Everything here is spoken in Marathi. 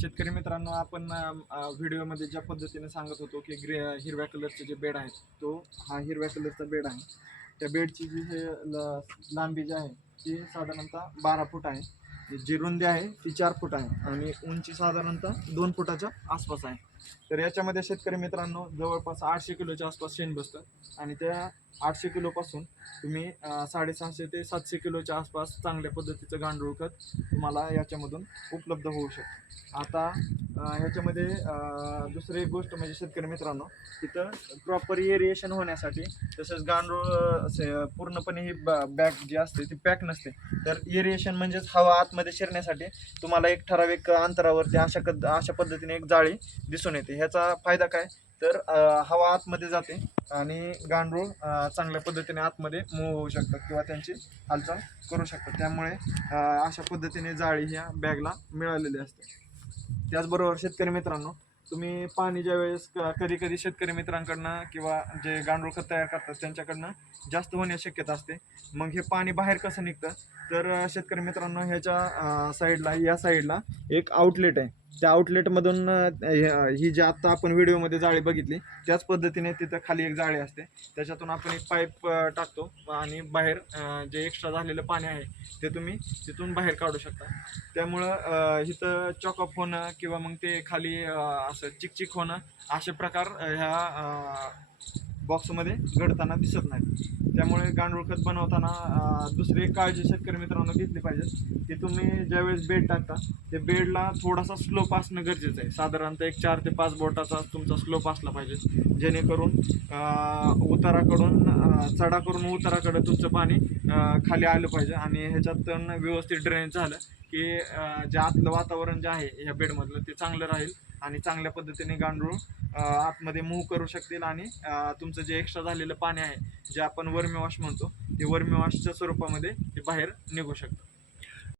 शेतकरी मित्रांनो आपण व्हिडिओमध्ये ज्या पद्धतीने सांगत होतो की ग्रे हिरव्या कलरचे जे बेड आहेत तो हा हिरव्या कलरचा बेड आहे. त्या बेडची जी हे ल- लांबी जी आहे ती साधारणतः बारा फूट आहे. जी रुंदी आहे ती चार फूट आहे आणि उंची साधारणतः दोन फुटाच्या आसपास आहे. तर याच्यामध्ये शेतकरी मित्रांनो जवळपास आठशे किलोच्या आसपास शेण बसतं. आणि त्या आठशे किलोपासून तुम्ही साडेसहाशे ते सातशे किलोच्या आसपास चांगल्या पद्धतीचं गांडूळ खत तुम्हाला याच्यामधून उपलब्ध होऊ शकतं. आता ह्याच्यामध्ये दुसरी एक गोष्ट म्हणजे शेतकरी मित्रांनो तिथं प्रॉपर एरिएशन होण्यासाठी तसंच गांडूळ पूर्णपणे ही बॅग जी असते ती पॅक नसते. तर एरिएशन म्हणजेच हवा आतमध्ये शिरण्यासाठी तुम्हाला एक ठराविक अंतरावरती अशा कद अशा पद्धतीने एक जाळी दिसून येते. ह्याचा फायदा काय? तर हवा आतमध्ये जाते आणि गांडूळ चांगल्या पद्धतीने आतमध्ये मूव होऊ शकतात किंवा त्यांची हालचाल करू शकतात. त्यामुळे अशा पद्धतीने जाळी ह्या बॅगला मिळालेली असते. त्याचबरोबर शेतकरी मित्रांनो तुम्ही पाणी ज्यावेळेस कधी कधी शेतकरी मित्रांकडनं किंवा जे गांडूळ खत तयार करतात त्यांच्याकडनं जास्त होण्याची शक्यता असते. मग हे पाणी बाहेर कसं निघतं? तर शेतकरी मित्रांनो ह्याच्या साईडला या साईडला एक आउटलेट आहे. त्या आउटलेटमधून ही जी आत्ता आपण व्हिडिओमध्ये जाळी बघितली त्याच पद्धतीने तिथं खाली एक जाळी असते. त्याच्यातून आपण एक पाईप टाकतो आणि बाहेर जे एक्स्ट्रा झालेलं पाणी आहे ते तुम्ही तिथून बाहेर काढू शकता. त्यामुळं इथं चॉकअप होणं किंवा मग ते खाली असं चिकचिक होणं असे प्रकार ह्या बॉक्समध्ये घडताना दिसत नाही त्यामुळे गांडूळ खत बनवताना दुसरी एक काळजी शेतकरी मित्रांनो घेतली पाहिजे की तुम्ही ज्यावेळेस बेड टाकता ते बेडला थोडासा स्लोप असणं गरजेचं आहे. साधारणतः एक चार ते पाच बोटाचा तुमचा स्लोप असला पाहिजे जेणेकरून उताराकडून चढाकडून उताराकडे तुमचं पाणी खाली आलं पाहिजे. आणि ह्याच्यातून व्यवस्थित ड्रेनेज झालं की जे आतलं वातावरण जे आहे ह्या बेडमधलं ते चांगलं राहील. आणि चांगल्या पद्धतीने गांडूळ आतमध्ये मूव्ह करू शकतील आणि तुमचं जे एक्स्ट्रा झालेलं पाणी आहे जे आपण वर्मी वॉश म्हणतो ते वर्मी वॉशच्या स्वरूपामध्ये ते बाहेर निघू शकतं.